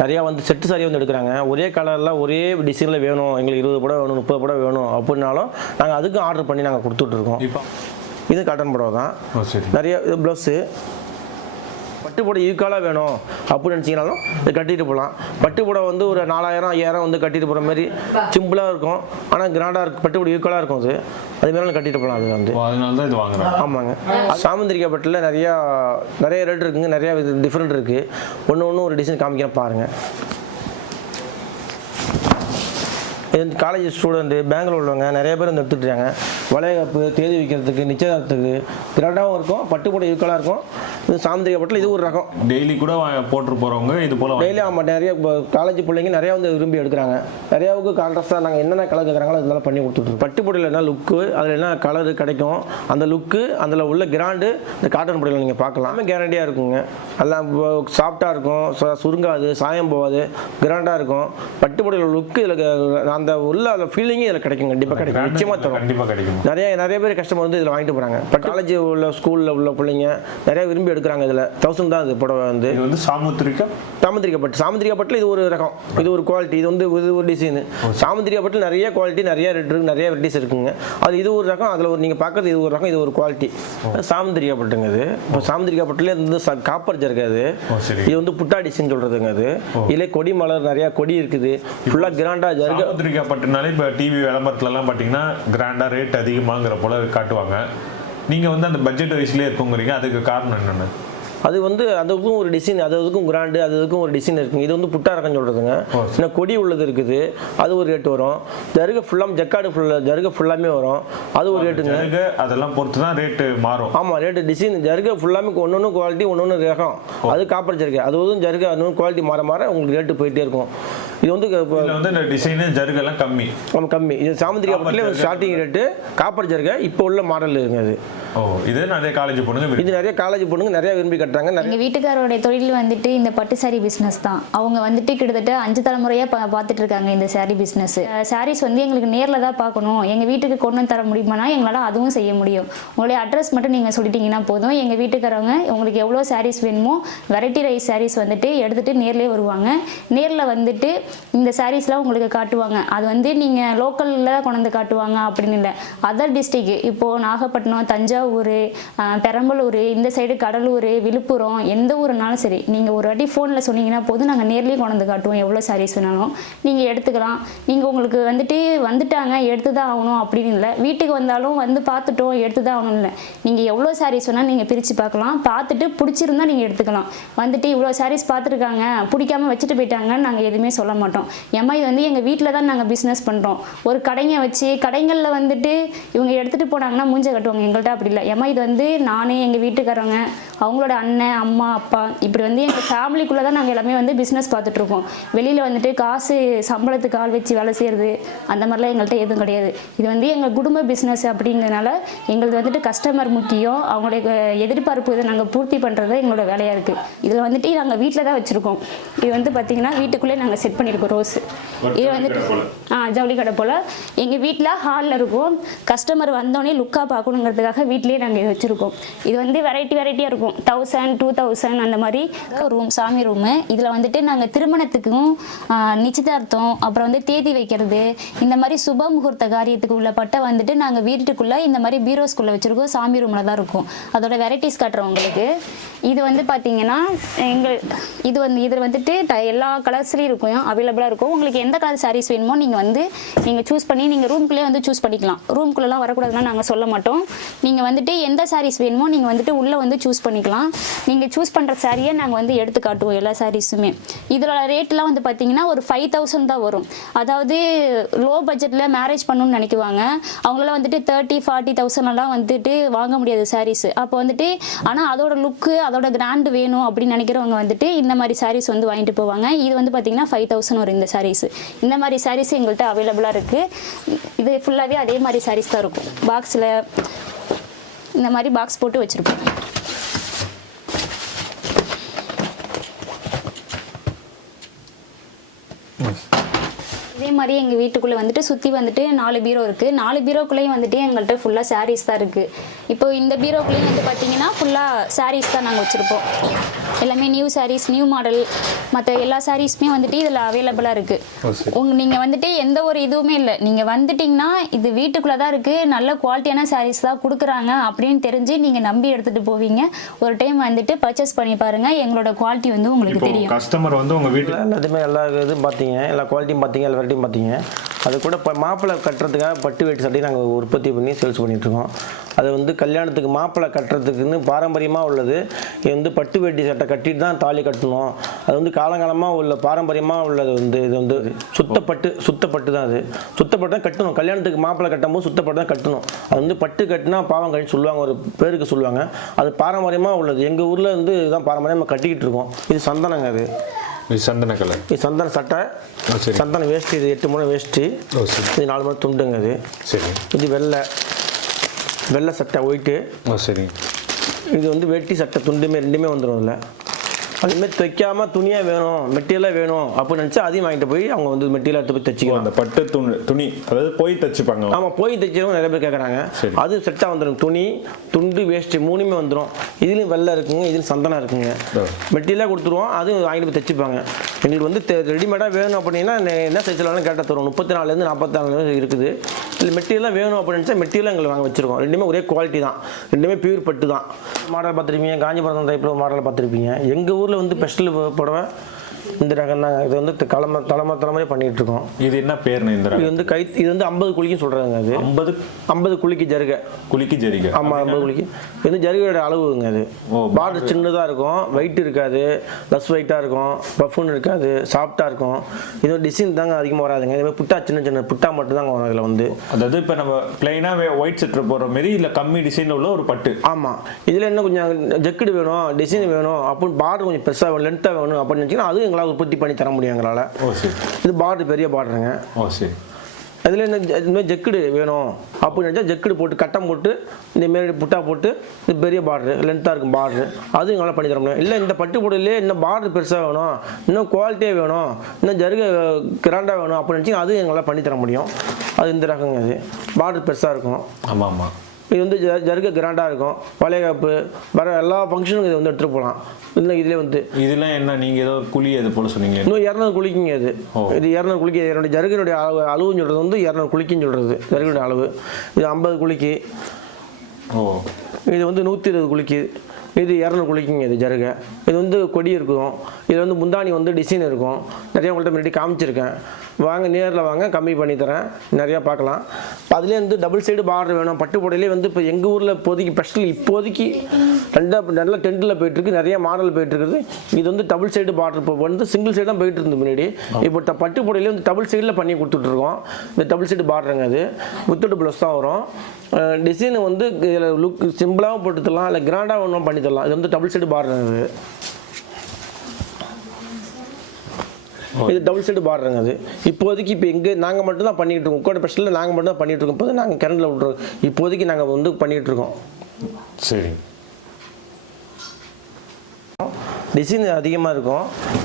Speaker 1: நிறையா வந்து செட்டு சாரி வந்து எடுக்கிறாங்க. ஒரே கலரில் ஒரே டிசைனில் வேணும். எங்களுக்கு இருபது புடவை வேணும் முப்பது புடவை வேணும் அப்படின்னாலும் நாங்கள் அதுக்கும் ஆர்டர் பண்ணி நாங்கள் கொடுத்துட்ருக்கோம்
Speaker 2: இப்போ?
Speaker 1: இது காட்டன் புடவை தான் நிறைய இது ப்ளவுஸு பட்டு புடவை ஈக்குவலாக வேணும் அப்படின்னு நினச்சிங்கனாலும் இது கட்டிட்டு போகலாம். பட்டு புடவை வந்து ஒரு நாலாயிரம் ஐயாயிரம் வந்து கட்டிட்டு போகிற மாதிரி சிம்பிளாக இருக்கும். ஆனால் கிராண்டாக இருக்கும் பட்டு புடவை ஈக்குவலாக இருக்கும் அது. அது மாதிரி கட்டிட்டு போகலாம் அது வந்து.
Speaker 2: ஓ, அதனால தான் இது வாங்குறாங்க.
Speaker 1: ஆமாங்க. சாமந்திரிக்கா பட்டில் நிறையா நிறைய ரேட் இருக்குங்க. நிறையா டிஃப்ரெண்ட் இருக்குது ஒன்று ஒன்று ஒரு டிசைன் காமிக்கிறேன் பாருங்கள் இது காலேஜ் ஸ்டூடெண்ட்டு பேங்கில் உள்ளவங்க நிறைய பேர் வந்து எடுத்துட்டு இருக்காங்க வளைகாப்பு தேதி வைக்கிறதுக்கு நிச்சயதார்த்தத்துக்கு. கிராண்டாகவும் இருக்கும் பட்டு கூட ஈக்குவலாக இருக்கும். இது சாமந்திரிக்கா பட்டில் இது ஒரு ரகம்.
Speaker 2: டெய்லி கூட போட்டு போறவங்க இது போல
Speaker 1: டெய்லி ஆமாம் நிறைய காலேஜ் பிள்ளைங்க நிறையா வந்து விரும்பி எடுக்கிறாங்க. நிறையாவுக்கு கான்ட்ராஸ்டாக நாங்கள் என்னென்ன கலர் கேட்குறாங்களோ அதெல்லாம் பண்ணி கொடுத்துட்ருக்கோம் பட்டு புடையில் என்ன லுக்கு அதில் என்ன கலர் கிடைக்கும்? அந்த லுக்கு அதில் உள்ள கிராண்டு இந்த காட்டன் புடையில் நீங்கள் பார்க்கலாம். கேரண்டியாக இருக்குங்க. எல்லாம் சாஃப்டாக இருக்கும் சுருங்காது சாயம் போகாது கிராண்டாக இருக்கும். பட்டு புடையில் லுக்கு இதில் அந்த உள்ள அந்த ஃபீலிங்கே இதில் கிடைக்கும். கண்டிப்பாக கிடைக்கும். நிச்சயமாக தரும்.
Speaker 2: கண்டிப்பா கிடைக்கும்.
Speaker 1: நிறைய நிறைய பேர் கஸ்டமர் வந்து இதில் வாங்கிட்டு போகிறாங்க இப்போ காலேஜ் உள்ள ஸ்கூலில் உள்ள பிள்ளைங்க நிறைய விரும்பி எடுக்கிறாங்க இதில். தௌசண்ட் தான் இது புடவை வந்து.
Speaker 2: இது வந்து சாமுத்திரிக்கா
Speaker 1: சாமந்திரிக்கா பட்டு சாமந்திரிக்கா பட்டில் இது ஒரு ரகம். இது ஒரு குவாலிட்டி இது வந்து இது ஒரு டிசைன் சாமந்திரிக்கா பட்டில் நிறைய குவாலிட்டி நிறைய ரேட் இருக்கு நிறைய வெரைட்டிஸ் இருக்குங்க. அது இது ஒரு ரகம். அதில் ஒரு நீங்கள் பார்க்குறது இது ஒரு ரகம் இது ஒரு குவாலிட்டி சாமந்திரிக்கா பட்டுங்க இது இப்போ சாமந்திரிக்கா பட்டில் வந்து காப்பர் ஜர்க்கு அது.
Speaker 2: ஓ சரி.
Speaker 1: இது வந்து புட்டா டிசைன் சொல்கிறதுங்க அது. இதில் கொடி மலர் நிறைய கொடி இருக்குது. ஃபுல்லாக கிராண்டாக ஜருக
Speaker 2: சாமுத்திரிக்கா பட்டுனாலே இப்போ டிவி விளம்பரத்துலலாம் பார்த்தீங்கன்னா கிராண்டாக ரேட் அதிகமாங்கிற போல காட்டுவாங்க. நீங்க வந்து அந்த பட்ஜெட் வைஸ்லேயே இருக்குங்கிறீங்க. அதுக்கு காரணம் என்னென்ன?
Speaker 1: அது வந்து அதுக்கும் ஒரு டிசைன் அது அதுக்கும் கிராண்டு அது அதுக்கும் ஒரு டிசைன் இருக்குங்க. இது வந்து புட்டா ரகம் சொல்கிறதுங்க இன்னும் கொடி உள்ளது இருக்குது. அது ஒரு ரேட் வரும். ஜருக ஃபுல்லாக ஜக்காடு ஃபுல்லாக ஜருக ஃபுல்லாமே வரும். அது ஒரு ரேட்டுங்க
Speaker 2: அதெல்லாம் பொறுத்து தான் ரேட்டு மாறும்.
Speaker 1: ஆமாம் ரேட்டு டிசைன் ஜருக ஃபுல்லாமே ஒன்று ஒன்று குவாலிட்டி ஒன்று ஒன்று ரகம். அது காப்பர் ஜருகை. அது வந்து ஜருகை இன்னும் குவாலிட்டி மாற மாற உங்களுக்கு ரேட்டு போயிட்டே இருக்கும். இது வந்து
Speaker 2: வந்து இந்த டிசைனு ஜருகு எல்லாம் கம்மி.
Speaker 1: ஆமா, கம்மி. இது சாமந்திரி ஸ்டார்டிங் ரேட்டு காப்பர் ஜருகை இப்போ உள்ள மாடல் இருக்குங்க அது.
Speaker 2: ஓ இது நிறைய காலேஜ் பொண்ணுங்க
Speaker 1: இது நிறைய காலேஜ் பொண்ணுங்க நிறைய விரும்பி கட்டுறாங்க
Speaker 3: எங்கள் வீட்டுக்காரோடைய தொழில் வந்துட்டு இந்த பட்டு saree பிஸ்னஸ் தான். அவங்க வந்துட்டு கிட்டத்தட்ட அஞ்சு தலைமுறையாக பா பார்த்துட்டு இருக்காங்க இந்த saree பிஸ்னஸ் சாரீஸ் வந்து எங்களுக்கு நேரில் தான் பார்க்கணும். எங்கள் வீட்டுக்கு கொண்டு வந்து தர முடியுமானா எங்களால் அதுவும் செய்ய முடியும். உங்களுடைய அட்ரஸ் மட்டும் நீங்கள் சொல்லிட்டீங்கன்னா போதும். எங்கள் வீட்டுக்காரவங்க உங்களுக்கு எவ்வளோ sarees வேணுமோ வெரைட்டி ரைஸ் sarees வந்துட்டு எடுத்துகிட்டு நேர்லேயே வருவாங்க. நேரில் வந்துட்டு இந்த சாரீஸ்லாம் உங்களுக்கு காட்டுவாங்க. அது வந்து நீங்கள் லோக்கலில் கொண்டு வந்து காட்டுவாங்க அப்படின்னு இல்லை. அதர் டிஸ்ட்ரிக் இப்போது நாகப்பட்டினம் தஞ்சாவூர் தஞ்சாவூர் பெரம்பலூர் இந்த சைடு கடலூர் விழுப்புரம் எந்த ஊருனாலும் சரி நீங்கள் ஒரு வாட்டி ஃபோனில் சொன்னீங்கன்னா போதும். நாங்கள் நேர்லேயே கொண்டு காட்டுவோம். எவ்வளோ சாரீஸ் வேணாலும் நீங்கள் எடுத்துக்கலாம். நீங்கள் உங்களுக்கு வந்துட்டு வந்துட்டாங்க எடுத்து தான் ஆகணும் அப்படின்னு இல்லை. வீட்டுக்கு வந்தாலும் வந்து பார்த்துட்டோம் எடுத்து தான் ஆகணும் இல்லை. நீங்கள் எவ்வளோ சாரீஸ் வேணால் நீங்கள் பிரித்து பார்க்கலாம். பார்த்துட்டு பிடிச்சிருந்தா நீங்கள் எடுத்துக்கலாம். வந்துட்டு இவ்வளோ சாரீஸ் பார்த்துருக்காங்க. பிடிக்காம வச்சுட்டு போயிட்டாங்கன்னு நாங்கள் எதுவுமே சொல்ல மாட்டோம். ஏமா இது வந்து எங்கள் வீட்டில் தான் நாங்கள் பிஸ்னஸ் பண்ணுறோம் ஒரு கடைங்க வச்சு கடைங்களில் வந்துட்டு இவங்க எடுத்துகிட்டு போனாங்கன்னா மூஞ்ச கட்டுவாங்க எங்கள்கிட்ட அப்படி இல்லை ஏமா இது வந்து நானே எங்கள் வீட்டுக்காரவங்க அவங்களோட அண்ணன் அம்மா அப்பா இப்படி வந்து எங்கள் ஃபேமிலிக்குள்ளே தான் நாங்கள் எல்லாமே வந்து பிஸ்னஸ் பார்த்துட்ருக்கோம் வெளியில் வந்துட்டு காசு சம்பளத்துக்கு ஆள் வச்சு வேலை செய்கிறது அந்த மாதிரிலாம் எங்கள்கிட்ட எதுவும் கிடையாது. இது வந்து எங்கள் குடும்ப பிஸ்னஸ் அப்படிங்கிறனால எங்களுக்கு வந்துட்டு கஸ்டமர் முக்கியம். அவங்களுடைய எதிர்பார்ப்பு இதை நாங்கள் பூர்த்தி பண்ணுறது எங்களோட வேலையாக இருக்குது இதில் வந்துட்டு நாங்கள் வீட்டில் தான் வச்சுருக்கோம். இது வந்து பார்த்திங்கன்னா வீட்டுக்குள்ளே நாங்கள் செட் பண்ணியிருக்கோம் ரோஸ் இது வந்துட்டு ஆ ஜவுளி கடை போல். எங்கள் வீட்டில் ஹாலில் இருக்கும். கஸ்டமர் வந்தோடனே லுக்காக பார்க்கணுங்கிறதுக்காக வீட்லேயே நாங்கள் இது வச்சுருக்கோம். இது வந்து வெரைட்டி வெரைட்டியாக இருக்கும். தௌசண்ட் டூ தௌசண்ட் அந்த மாதிரி ரூம் சாமி ரூமு இதில் வந்துட்டு நாங்கள் திருமணத்துக்கும் நிச்சயதார்த்தம் அப்புறம் வந்து தேதி வைக்கிறது இந்த மாதிரி சுப முகூர்த்த காரியத்துக்கு உள்ள பட்டை வந்துட்டு நாங்கள் வீட்டுக்குள்ளே இந்த மாதிரி பீரோஸ்குள்ளே வச்சுருக்கோம் சாமி ரூமில் தான் இருக்கும். அதோட வெரைட்டிஸ் காட்டுறோம் உங்களுக்கு. இது வந்து பார்த்தீங்கன்னா எங்கள் இது வந்து இதில் வந்துட்டு எல்லா கலர்ஸ்லேயும் இருக்கும் அவைலபிளாக இருக்கும். உங்களுக்கு எந்த கலர் சாரீஸ் வேணுமோ நீங்கள் வந்து நீங்கள் சூஸ் பண்ணி நீங்கள் ரூம்குள்ளே வந்து சூஸ் பண்ணிக்கலாம். ரூம்குள்ளெலாம் வரக்கூடாதுன்னா நாங்கள் சொல்ல மாட்டோம். நீங்கள் வந்துட்டு எந்த சாரீஸ் வேணுமோ நீங்கள் வந்துட்டு உள்ளே வந்து சூஸ் பண்ணி பண்ணிக்கலாம். நீங்கள் சூஸ் பண்ணுற சாரியை நாங்கள் வந்து எடுத்து காட்டுவோம் எல்லா சாரீஸுமே இதோட ரேட்லாம் வந்து பார்த்தீங்கன்னா ஒரு ஃபைவ் தௌசண்ட் தான் வரும். அதாவது லோ பட்ஜெட்டில் மேரேஜ் பண்ணணும்னு நினைக்குவாங்க. அவங்களாம் வந்துட்டு தேர்ட்டி ஃபார்ட்டி தௌசண்ட்லாம் வந்துட்டு வாங்க முடியாது சாரீஸ் அப்போ வந்துட்டு ஆனால் அதோட லுக்கு அதோட கிராண்டு வேணும் அப்படின்னு நினைக்கிறவங்க வந்துட்டு இந்த மாதிரி சாரீஸ் வந்து வாங்கிட்டு போவாங்க. இது வந்து பார்த்தீங்கன்னா ஃபைவ் தௌசண்ட் வரும் இந்த சாரீஸ் இந்த மாதிரி சாரீஸ் எங்கள்கிட்ட அவைலபிளாக இருக்குது இது ஃபுல்லாகவே அதே மாதிரி சாரீஸ் தான் இருக்கும். பாக்ஸில் இந்த மாதிரி பாக்ஸ் போட்டு வச்சுருப்போம் மாதிரி எங்கள் வீட்டுக்குள்ளே வந்துட்டு சுற்றி வந்துட்டு நாலு பீரோ இருக்குது நாலு பீரோக்குள்ளேயும் வந்துட்டு எங்கள்கிட்ட ஃபுல்லாக சாரீஸ் தான் இருக்குது இப்போ இந்த பீரோக்குள்ளேயும் வந்து பார்த்தீங்கன்னா ஃபுல்லாக சாரீஸ் தான் நாங்கள் வச்சுருப்போம். எல்லாமே நியூ சாரீஸ் நியூ மாடல் மற்ற எல்லா சாரீஸுமே வந்துட்டு இதில் அவைலபிளாக இருக்குது உங்க நீங்கள் வந்துட்டு எந்த ஒரு இதுவுமே இல்லை. நீங்கள் வந்துட்டிங்கன்னா இது வீட்டுக்குள்ளே தான் இருக்குது நல்ல குவாலிட்டியான சாரீஸ் தான் கொடுக்குறாங்க அப்படின்னு தெரிஞ்சு நீங்கள் நம்பி எடுத்துகிட்டு போவீங்க. ஒரு டைம் வந்துட்டு பர்ச்சேஸ் பண்ணி பாருங்கள் எங்களோட குவாலிட்டி வந்து உங்களுக்கு தெரியும்.
Speaker 2: கஸ்டமர் வந்து உங்க வீட்டுக்கு
Speaker 1: எல்லாத்தையுமே எல்லா இதுவும் பார்த்தீங்க எல்லா குவாலிட்டியும் பார்த்தீங்க எல்லா வெரைட்டியும் பார்த்தீங்க. அது கூட இப்போ மாப்பிள்ளை கட்டுறதுக்காக பட்டு வேட்டு சட்டையை நாங்கள் உற்பத்தி பண்ணி சேல்ஸ் பண்ணிகிட்ருக்கோம் அது வந்து கல்யாணத்துக்கு மாப்பிள்ளை கட்டுறதுக்குன்னு பாரம்பரியமாக உள்ளது. இது வந்து பட்டு வேட்டி சட்டை கட்டிட்டு தான் தாலி கட்டணும். அது வந்து காலங்காலமாக உள்ள பாரம்பரியமாக உள்ளது வந்து இது வந்து சுத்தப்பட்டு சுத்தப்பட்டு தான் அது. சுத்தப்பட்டு தான் கட்டணும். கல்யாணத்துக்கு மாப்பிள்ளை கட்டும்போது சுத்தப்பட்டு தான் கட்டணும். அது வந்து பட்டு கட்டினா பாவம் கழிச்சு சொல்லுவாங்க ஒரு பேருக்கு சொல்லுவாங்க. அது பாரம்பரியமாக உள்ளது. எங்கள் ஊரில் வந்து இதுதான் பாரம்பரியமாக கட்டிக்கிட்டு இருக்கோம். இது சந்தனங்க அது.
Speaker 2: இது சந்தன கலர்.
Speaker 1: இது சந்தன சட்டை. சந்தன வேஷ்டி இது எட்டு முறை வேஷ்டி. இது நாலு முறை துண்டுங்க இது.
Speaker 2: சரி.
Speaker 1: இது வெள்ளை. வெள்ளை சட்டை ஒயிட்டு
Speaker 2: சரி.
Speaker 1: இது வந்து வேட்டி சட்டை துண்டுமே ரெண்டுமே வந்துடும் அதில் அதுமாரி தைக்காம துணியாக வேணும் மெட்டீரியலாக வேணும் அப்படின்னு நினச்சா அதையும் வாங்கிட்டு போய் அவங்க வந்து மெட்டீரியல் எடுத்து போய் தைச்சிக்கலாம்
Speaker 2: அந்த பட்டு துணி துணி அதாவது போய் தச்சுப்பாங்க
Speaker 1: ஆமாம் போய் தைச்சவங்க நிறைய பேர் கேட்குறாங்க. அது செட்டாக வந்துடும் துணி துண்டு வேஷ்டி மூணுமே வந்துடும் இதுலேயும் வெள்ளை இருக்குங்க இதுலையும் சந்தனம் இருக்குங்க. மெட்டீரியலாக கொடுத்துருவோம் அதுவும் வாங்கிட்டு போய் தைச்சிப்பாங்க. எங்களுக்கு வந்து ரெடிமேடாக வேணும் அப்படின்னா என்ன சைஸில் வேணும் கேட்டால் தரும் முப்பத்தி நாலுலேருந்து நாற்பத்தாறு இருக்குது. இல்லை மெட்டீரியலாக வேணும் அப்படின்னு மெட்டீரியலாக எங்களுக்கு வாங்க வச்சிருக்கோம். ரெண்டுமே ஒரே குவாலிட்டி தான். ரெண்டுமே பியூர் பட்டு தான். மாடல் பார்த்துருப்பீங்க காஞ்சிபுரம் டைப்பில் மாடல் பார்த்துருப்பீங்க. எங்கள் ஊரில் வந்து ஸ்பெஷல் புடவை இந்த ரகம் தான் இது வந்து தலைமை தலைமை தலைமுறை பண்ணிகிட்டு இருக்கோம்
Speaker 2: இது என்ன பேர்னு இந்த
Speaker 1: இது வந்து கை இது வந்து ஐம்பது குழிக்கும் சொல்கிறாங்க அது.
Speaker 2: ஐம்பது
Speaker 1: ஐம்பது குழிக்கு ஜருகை.
Speaker 2: குலுக்கி ஜரிகை.
Speaker 1: ஆமாம் ஐம்பது குழிக்கு. இது வந்து ஜருகையோட அளவுங்க அது. பார்டர் சின்னதாக இருக்கும் வெயிட் இருக்காது லஸ் வெயிட்டாக இருக்கும் பஃபுன் இருக்காது சாஃப்டாக இருக்கும். இது டிசைன் தாங்க அதிகமாக வராதுங்க. இதுமாதிரி புட்டா சின்ன சின்ன புட்டா மட்டும் தாங்க வரும் இதில் வந்து.
Speaker 2: அதாவது இப்போ நம்ம பிளைனாக ஒயிட் செட்டர் போடுற மாதிரி இல்லை கம்மி டிசைனில் உள்ள ஒரு பட்டு?
Speaker 1: ஆமாம் இதில் என்ன கொஞ்சம் ஜெக்குடு வேணும் டிசைன் வேணும் அப்படின்னு பார்டர் கொஞ்சம் பெருசாக லென்த்தாக வேணும் அப்படின்னு நினச்சிங்கன்னா அதுவும் எங்களால் உற்பத்தி பண்ணி தர முடியும் எங்களால்.
Speaker 2: ஓ சரி.
Speaker 1: இது பார்டர் பெரிய பார்டருங்க
Speaker 2: ஓ சரி.
Speaker 1: அதில் என்ன ஜ- இந்த மாதிரி ஜெக்குடு வேணும் அப்படின்னு நினச்சா ஜெக்குடு போட்டு கட்டம் போட்டு இந்த மாரி புட்டா போட்டு இது பெரிய பார்டரு லென்த்தாக இருக்கும் பார்டரு அதுவும் எங்களால் பண்ணி தர முடியும். இல்லை இந்த பட்டு புடவையிலே இன்னும் பார்டர் பெருசாக வேணும் இன்னும் குவாலிட்டியாக வேணும் இன்னும் ஜருக கிராண்டாக வேணும் அப்படின்னு நினச்சி அதுவும் எங்களால் பண்ணி தர முடியும். அது இந்த ரகங்க அது. பார்டர் பெருசாக இருக்கும்.
Speaker 2: ஆமாம் ஆமாம்
Speaker 1: இது வந்து ஜ ஜருக கிராண்டாக இருக்கும். வளைகாப்பு வர எல்லா ஃபங்க்ஷனுக்கும் இது வந்து எடுத்துகிட்டு போகலாம் இதிலே வந்து.
Speaker 2: இதெல்லாம் என்ன நீங்கள் ஏதோ குழி அது போல சொன்னீங்க?
Speaker 1: இன்னும் இரநூறு குளிக்குங்க
Speaker 2: ஓ.
Speaker 1: இது இரநூறு குளிக்கு என்னுடைய ஜருகினுடைய அளவு அளவுன்னு சொல்கிறது வந்து இரநூறு குளிக்குன்னு சொல்கிறது ஜருகினுடைய அளவு. இது ஐம்பது குளிக்கு.
Speaker 2: ஓ.
Speaker 1: இது வந்து நூற்றி இருபது குளிக்கு. இது இரநூறு குளிக்குங்க இது ஜருகை. இது வந்து கொடி இருக்கும். இது வந்து முந்தாணி வந்து டிசைன் இருக்கும். நிறைய உங்கள்கிட்ட முன்னாடி காமிச்சிருக்கேன். வாங்க நேரில் வாங்க கம்மி பண்ணி தரேன். நிறையா பார்க்கலாம். அதுலேயே வந்து டபுள் சைடு பார்டர் வேணும். பட்டு புடவையிலே வந்து இப்போ எங்கள் ஊரில் இப்போதைக்கு ஸ்பெஷல் இப்போதைக்கு ரெண்டா நல்ல டென்ட்டில் போயிட்டுருக்கு நிறைய மாடல் போயிட்டுருக்குது இது வந்து டபுள் சைடு பார்டர் இப்போ வந்து சிங்கிள் சைடு தான் போயிட்டு இருந்து முன்னாடி. இப்போ பட்டு புடவையிலே வந்து டபுள் சைடில் பண்ணி கொடுத்துட்ருக்கோம் இந்த டபுள் சைடு பார்டருங்க அது. வித்தவுட் ப்ளஸ் தான் வரும். டிசைன் வந்து இதில் லுக் சிம்பிளாகவும் போட்டு தரலாம் இல்லை கிராண்டாக ஒன்றும் பண்ணி தரலாம் இது வந்து டபுள் சைடு பார்டர் இது இது டபுள் சைடு பார்டருங்க அது. இப்போதைக்கு இப்போ எங்கே நாங்கள் மட்டும் தான் பண்ணிகிட்டு இருக்கோம். உட்கோட ஸ்பெஷலில் நாங்கள் மட்டும் தான் பண்ணிகிட்டு இருக்கோம். இப்போ நாங்கள் கரண்டில் விட்றோம் இப்போதைக்கு நாங்கள் வந்து பண்ணிகிட்டு இருக்கோம்.
Speaker 2: சரி.
Speaker 1: டிசைன் அதிகமாக இருக்கும்.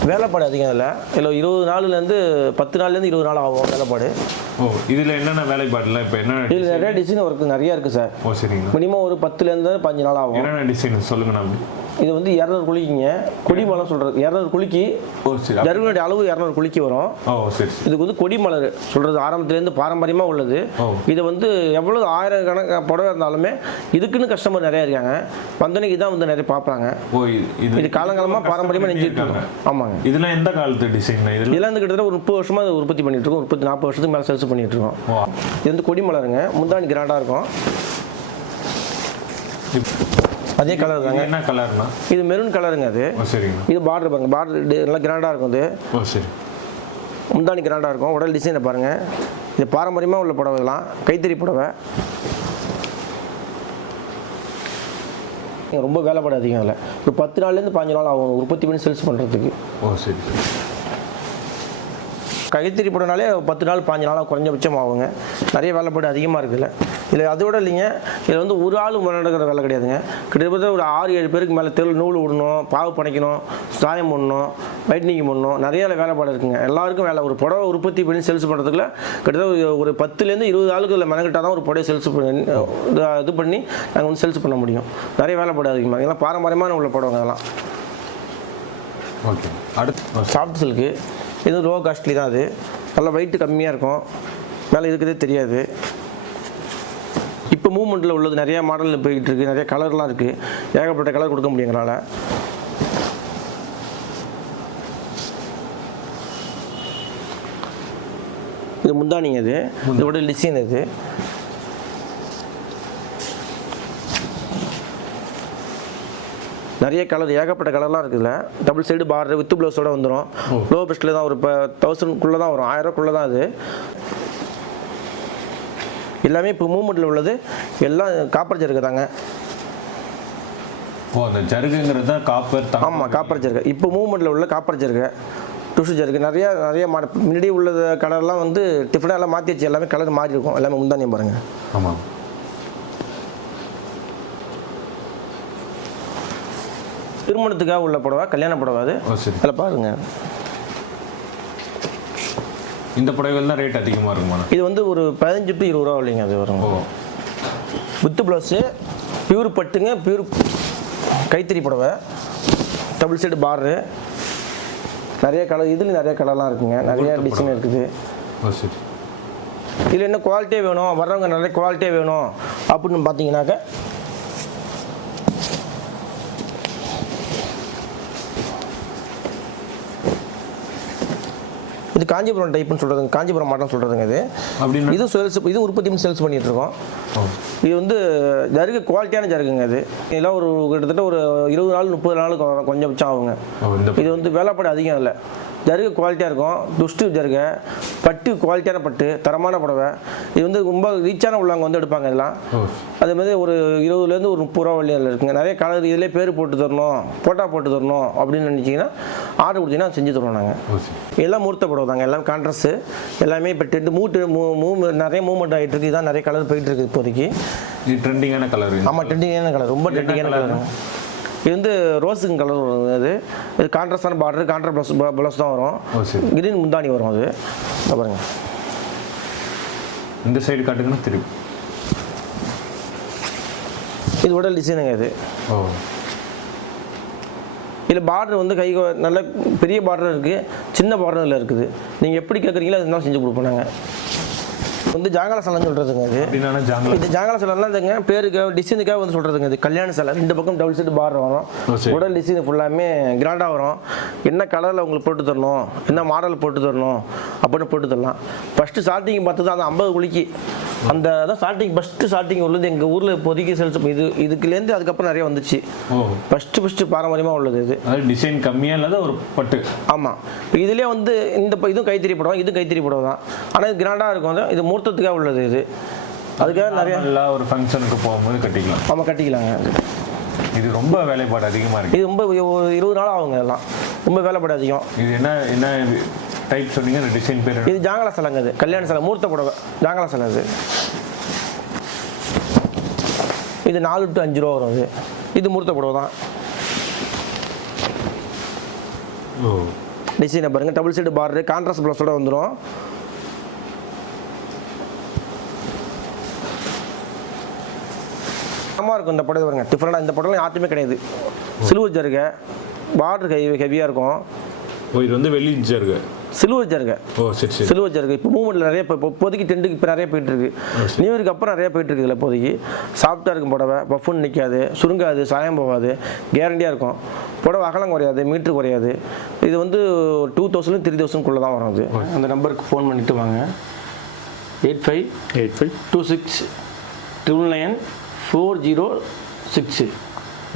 Speaker 1: வேலைப்பாடு அதிகம் இல்லை இதில் இருபது நாள்லேருந்து பத்து நாள்லேருந்து இருபது நாள் ஆகும் வேலைப்பாடு.
Speaker 2: ஓ இதில் என்னென்ன வேலைப்பாடுல இப்போ என்ன
Speaker 1: இதில் நிறைய டிசைன் ஒர்க் நிறையா இருக்குது சார்
Speaker 2: ஓ சரிங்கண்ணா
Speaker 1: மினிமம் ஒரு பத்துலேருந்து பதினஞ்சு நாள் ஆகும்.
Speaker 2: என்னென்ன டிசைன் சொல்லுங்க நம்ம
Speaker 1: இது வந்து இரநூறு குளிக்கிங்க. கொடிமலம் சொல்கிறது இரநூறு குளிக்கு. ஜருகனுடைய அளவு இரநூறு குளிக்கு வரும். இதுக்கு வந்து கொடிமலர் சொல்கிறது ஆரம்பத்துலேருந்து பாரம்பரியமாக உள்ளது. இதை வந்து எவ்வளோ ஆயிரம் கணக்கு புடவை இருந்தாலுமே இதுக்குன்னு கஸ்டமர் நிறைய இருக்காங்க. வந்தனைக்கு தான் வந்து நிறைய பார்ப்பாங்க.
Speaker 2: ஓ இது
Speaker 1: காலங்காலமாக பாரம்பரியமாக நெஞ்சிட்டு இருக்கோம். ஆமாங்க.
Speaker 2: இதெல்லாம் எந்த காலத்து டிசைன் இதெல்லாம்
Speaker 1: வந்து கிட்டத்தட்ட ஒரு முப்பது வருஷமாக உற்பத்தி பண்ணிட்டு இருக்கோம். முப்பத்தி நாற்பது வருஷத்துக்கு மேலே சேல்ஸ் பண்ணிட்டு இருக்கோம். இது வந்து கொடிமலருங்க முந்தாணி கிராண்டாக இருக்கும். அதே கலர் தாங்க.
Speaker 2: என்ன கலர்னா
Speaker 1: இது மெரூன் கலருங்க அது. இது பார்டர் பாருங்க பார்டர் நல்லா கிராண்டாக இருக்கும்
Speaker 2: ஓ சரி.
Speaker 1: முந்தாணி கிராண்டாக இருக்கும். உடல் டிசைனை பாருங்கள் இது பாரம்பரியமாக உள்ள புடவை இதெல்லாம். கைத்தறி புடவை. ரொம்ப வேலைப்பாடு அதிகம் இல்லை ஒரு பத்து நாள்லேருந்து பாஞ்சு நாள் ஆகும் உற்பத்தி பண்ணி சேல்ஸ் பண்ணுறதுக்கு
Speaker 2: ஓ சரி.
Speaker 1: கைத்தறி போடனாலே பத்து நாள் பாஞ்சு நாள் குறைஞ்சபட்சம் ஆகுங்க. நிறைய வேலைப்பாடு அதிகமாக இருக்குல்ல. இதில் அதோட இல்லைங்க. இதில் வந்து ஒரு ஆள் நடக்கிற வேலை கிடையாதுங்க. கிட்டத்தட்ட ஒரு ஆறு ஏழு பேருக்கு மேலே தெரு நூல் விடணும் பாவு படைக்கணும் சாயம் பண்ணணும் வைட்னிங் பண்ணணும் நிறைய வேலைப்பாடு இருக்குங்க. எல்லாருக்கும் வேலை. ஒரு புடவை உற்பத்தி பண்ணி சேல்ஸ் பண்ணுறதுக்குள்ள கிட்டத்தட்ட ஒரு- பத்துலேருந்து இருபது ஆளுக்கு இல்லை மெனக்கிட்டால் தான் ஒரு புடவை சேல்ஸ் பண்ணி இது- இது பண்ணி நாங்கள் வந்து சேல்ஸ் பண்ண முடியும். நிறைய வேலைப்பாடு அதிகமாக. இதெல்லாம் பாரம்பரியமான உள்ள புடவைங்க அதெல்லாம்
Speaker 2: ஓகே. அடுத்து
Speaker 1: சாஃப்ட் சில்க்கு. இது லோ காஸ்ட்லி தான் அது. நல்லா வெயிட் கம்மியாக இருக்கும். மேலே இருக்கிறதே தெரியாது. இப்போ மூவ்மெண்ட்டில் உள்ளது நிறைய மாடலில் போய்கிட்டு இருக்கு. நிறைய கலர்லாம் இருக்குது ஏகப்பட்ட கலர் கொடுக்க முடியும் எங்களால். இது முந்தானிங்க இது. இதோட டிசைன் இது. நிறைய கலர் ஏகப்பட்ட கலர்லாம் இருக்குதுல்ல. டபுள் சைடு பார்டர் வித் ப்ளவுஸோட வந்துடும் லோ பெஸ்ட்டில் தான் ஒரு இப்போ தௌசண்ட்குள்ளே தான் வரும். ஆயிரரூவாக்குள்ளே தான் அது. எல்லாமே இப்போ மூமெண்ட்டில் உள்ளது. எல்லாம் காப்பர் ஜருக்கு தாங்க.
Speaker 2: ஓ அந்த ஜருகுங்கிறது தான் காப்பர்
Speaker 1: ஆமாம் காப்பர் ஜருக்கு. இப்போ மூமெண்ட்டில் உள்ள காப்பர் ஜருக்கு. டுஷு ஜருக்கு. நிறைய நிறைய முன்னாடி உள்ளது கலர்லாம் வந்து டிஃப்ரெண்டாக எல்லாம் மாற்றி வச்சு எல்லாமே கலர் மாறி இருக்கும் எல்லாமே முந்தானியம் பாருங்கள்
Speaker 2: ஆமாம்
Speaker 1: திருமணத்துக்காக உள்ள புடவை கல்யாண புடவை அது. அதில் பாருங்கள்
Speaker 2: இந்த புடவைகள் தான் ரேட் அதிகமாக இருக்குமா?
Speaker 1: இது வந்து ஒரு பதினஞ்சு டு இருபது ரூபா இல்லைங்க அது வரும் வித்து ப்ளவுஸு பியூர் பட்டுங்க பியூர் கைத்தறி புடவை. டபுள் சைடு பார்டரு நிறைய கலர் இதில் நிறைய கலர்லாம் இருக்குங்க. நிறைய டிசைன் இருக்குது. இதில் என்ன குவாலிட்டியாக வேணும்? வர்றவங்க நிறைய குவாலிட்டியாக வேணும். அப்படின்னு பார்த்தீங்கன்னாக்க இது காஞ்சிபுரம் டைப்னு சொல்கிறதுங்க காஞ்சிபுரம் மாட்டம் சொல்கிறதுங்க இது.
Speaker 2: அப்படின்னா
Speaker 1: இது சேல்ஸ் இது உற்பத்தி பண்ணி சேல்ஸ் பண்ணிட்டு இருக்கோம். இது வந்து ஜருகு குவாலிட்டியான ஜருகுங்க இது. இதெல்லாம் ஒரு கிட்டத்தட்ட ஒரு இருபது நாள் முப்பது வரும் கொஞ்சம் ஆகுங்க. இது வந்து வேலைப்பாடு அதிகம் இல்லை. ஜருகு குவாலிட்டியாக இருக்கும். துஷ்டு ஜருகை. பட்டு குவாலிட்டியான பட்டு தரமான புடவை. இது வந்து ரொம்ப ரீச்சான உள்ளவங்க வந்து எடுப்பாங்க இதெல்லாம். அதே மாதிரி ஒரு இருபதுலேருந்து ஒரு முப்பது ரூபா வழியில் இருக்குங்க. நிறைய கலர் இதிலே பேர் போட்டு தரணும் போட்டா போட்டு தரணும் அப்படின்னு நினச்சிங்கன்னா ஆர்டர் கொடுத்தீங்கன்னா செஞ்சு தருவோம் நாங்கள் எல்லாம் மூர்த்த புடவை தாங்க. எல்லாம் கான்ட்ரஸ்ட்டு எல்லாமே இப்போ டென்ட் மூட்டு மூ நிறைய மூவ்மெண்ட் ஆகிட்டு இருக்கு. இதான் நிறைய கலர் போயிட்டு இருக்கு இப்போதைக்கு.
Speaker 2: ட்ரெண்டிங்கான கலர்
Speaker 1: ஆமாம் ட்ரெண்டிங்கான கலர் ரொம்ப ட்ரெண்டிங்கான? கலர் இது வந்து ரோஸுங்க கலர் வரும். இது இது கான்ட்ராஸ்டான பார்டர் கான்ட்ரா ப்ளஸ் ப்ளஸ் தான் வரும். கிரீன் முந்தானி வரும் அது. பாருங்க.
Speaker 2: இந்த சைடு காட்டுங்கன்னா திருப்பி.
Speaker 1: இது உடல் டிசைனுங்க இது.
Speaker 2: ஓ.
Speaker 1: இதில் பார்டர் வந்து கை நல்ல பெரிய பார்டர் இருக்குது சின்ன பார்டர் இதில் இருக்குது. நீங்கள் எப்படி கேட்குறீங்களோ அது இருந்தாலும் செஞ்சு கொடுப்போம் நாங்கள் வந்து ஜாங்கால சலன்னு சொல்கிறதுங்க இது.
Speaker 2: அப்படின்னா ஜாங்கல
Speaker 1: சிலைலாம் இதுங்க பேருக்கு டிசைனுக்காக வந்து சொல்கிறதுங்க இது. கல்யாண சிலை. ரெண்டு பக்கம் டபுள் செட் பார் வரும். உடல் டிசைன் ஃபுல்லாமே கிராண்டாக வரும். என்ன கலரில் உங்களுக்கு போட்டு தரணும்? என்ன மாடல் போட்டு தரணும்? அப்படின்னு போட்டு தரலாம். ஃபஸ்ட்டு ஸ்டார்டிங் பார்த்தது அந்த ஐம்பது குளிக்கு. அந்த அதான் ஸ்டார்டிங் ஃபஸ்ட்டு ஸ்டார்டிங் உள்ளது. எங்கள் ஊரில் இப்போதைக்கு சேல்ஸ் இது இதுக்குலேருந்து அதுக்கப்புறம் நிறைய வந்துச்சு. ஃபஸ்ட்டு ஃபஸ்ட்டு பாரம்பரியமாக உள்ளது இது.
Speaker 2: டிசைன் கம்மியாக இல்லாத ஒரு பட்டு.
Speaker 1: ஆமாம் இதுலேயே வந்து இந்த இதுவும் கைத்தறி புடவை இது கைத்தறி புடவை தான் ஆனால் இது கிராண்டாக இருக்கும். இது மூர்த்தத்துக்காக உள்ளது இது? அதுக்காக நிறைய
Speaker 2: நல்லா ஒரு ஃபங்க்ஷனுக்கு போகும்போது கட்டிக்கலாம்.
Speaker 1: ஆமாம் கட்டிக்கலாங்க.
Speaker 2: இது ரொம்ப வேலைப்பாடு அதிகமாக இருக்கு.
Speaker 1: இது ரொம்ப ஒரு இருபது நாள் ஆகுங்க எல்லாம் ரொம்ப வேலைப்பாடு அதிகம்.
Speaker 2: இது என்ன என்ன டைப் சொன்னீங்க அந்த டிசைன் பேர்?
Speaker 1: இது ஜாங்கல சிலைங்க இது. கல்யாண சிலை மூர்த்த புடவை. ஜாங்கல சிலை இது. இது நாலு டு அஞ்சு ரூபா வரும் இது. இது மூர்த்த புடவை தான். டிசைனை பாருங்க. டபுள் சைடு பார்டர் கான்ட்ராஸ்ட் ப்ளஸோட வந்துடும் ஆமாம் இருக்கும் இந்த புடவை பாருங்க. டிஃப்ரெண்டாக இந்த புடவை யார்ட்டுமே கிடையாது. சில்வர் ஜருகை பார்டர் ஹெவி ஹெவியாக இருக்கும்.
Speaker 2: இது வந்து வெள்ளி ஜருகு
Speaker 1: சில்வர் ஜருகை
Speaker 2: ஓ சரி சரி.
Speaker 1: சிலுவை ஜருக்கு இப்போ மூமெண்ட்டில் நிறைய இப்போ இப்போதைக்கு டென்ட்டுக்கு இப்போ நிறைய போயிட்டு இருக்கு. நியூ இயருக்கு அப்புறம் நிறைய போயிட்டு இருக்குது இதில் இப்போதைக்கு. சாஃப்டாக இருக்கும் புடவை. பஃபுன்னு நிற்காது சுருங்காது. சாயம் போகாது. கேரண்டியாக இருக்கும். புடவை அகலம் குறையாது. மீட்ரு குறையாது. இது வந்து டூ தௌசண்ட் த்ரீ தௌசண்ட்குள்ளே தான் வரும் அது. அந்த நம்பருக்கு ஃபோன் பண்ணிட்டு வாங்க. Eight five
Speaker 2: eight five
Speaker 1: two six triple nine four zero six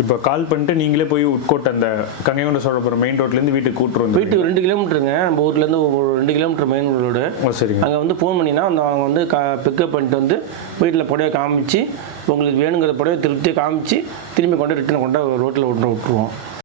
Speaker 2: இப்போ கால் பண்ணிட்டு நீங்களே போய் உட்கோட் அந்த கங்கைகொண்ட சோழபுரம் மெயின் ரோட்லேருந்து வீட்டுக்கு கூட்டுருவோம்
Speaker 1: வீட்டுக்கு ரெண்டு கிலோமீட்டருங்க நம்ம ஊர்லேருந்து ஒரு ரெண்டு கிலோமீட்டர் மெயின் ரோடு
Speaker 2: சரி சரிங்க
Speaker 1: அங்கே வந்து ஃபோன் பண்ணினா அந்த அவங்க வந்து கா பிக்கப் பண்ணிட்டு வந்து வீட்டில் புடவை காமிச்சு உங்களுக்கு வேணுங்கிற புடவை திருப்தியாக காமிச்சு திரும்பி கொண்டு ரிட்டர்ன் கொண்டு ரோட்டில் விட்டு விட்ருவோம்